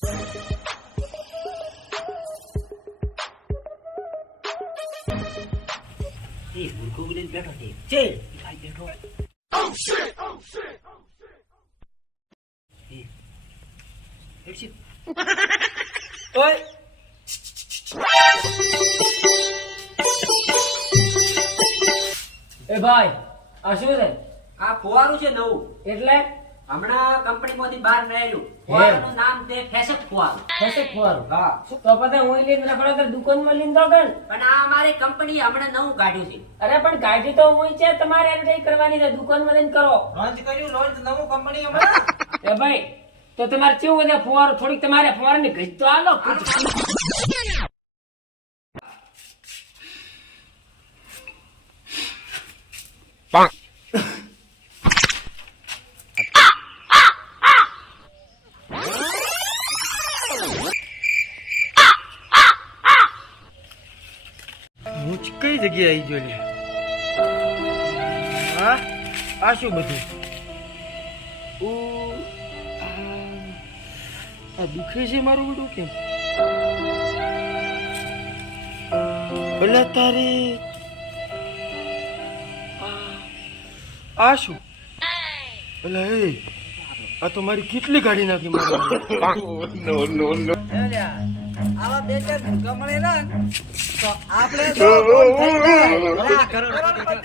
એ મૂર્ખો લઈને બેઠો છે ચે ભાઈ બેઠો ઓય એ ભાઈ આ શું છે? આ ફુવારું છે નવું એટલે હમણાં કંપનીમાંથી બહાર નીકળ્યું ફુવારાનું નામ છે ફેસક ફુવારું. ફેસક ફુવારું. હા શું તો પછી હું લઈને રખડો તો દુકાનમાં લઈને તો ગણ. પણ આ અમારી કંપની હમણાં નવું કાઢ્યું છે. અરે પણ ગાડી તો હું છે, તમારે એડવર્ટાઈઝ કરવાની છે, દુકાનમાં લઈને કરો. લોન્ચ કર્યું લોન્ચ નવું કંપની હમણાં એ ભાઈ તો તમારે કેવું છે ફુવારું? થોડીક તમારે ફુવારાની ગજ તો આલો. હું કઈ જગ્યાએ આવી ગયો લે? હા આ શું બધું? આ દુખે છે મારું બધું કેમ? ભલે તારી આ શું? ભલે એ આ તો મારી કેટલી ગાડી નાખી મારી. આવા બે ચાર ગમણે ના તો આપણે તો કરોડપતિ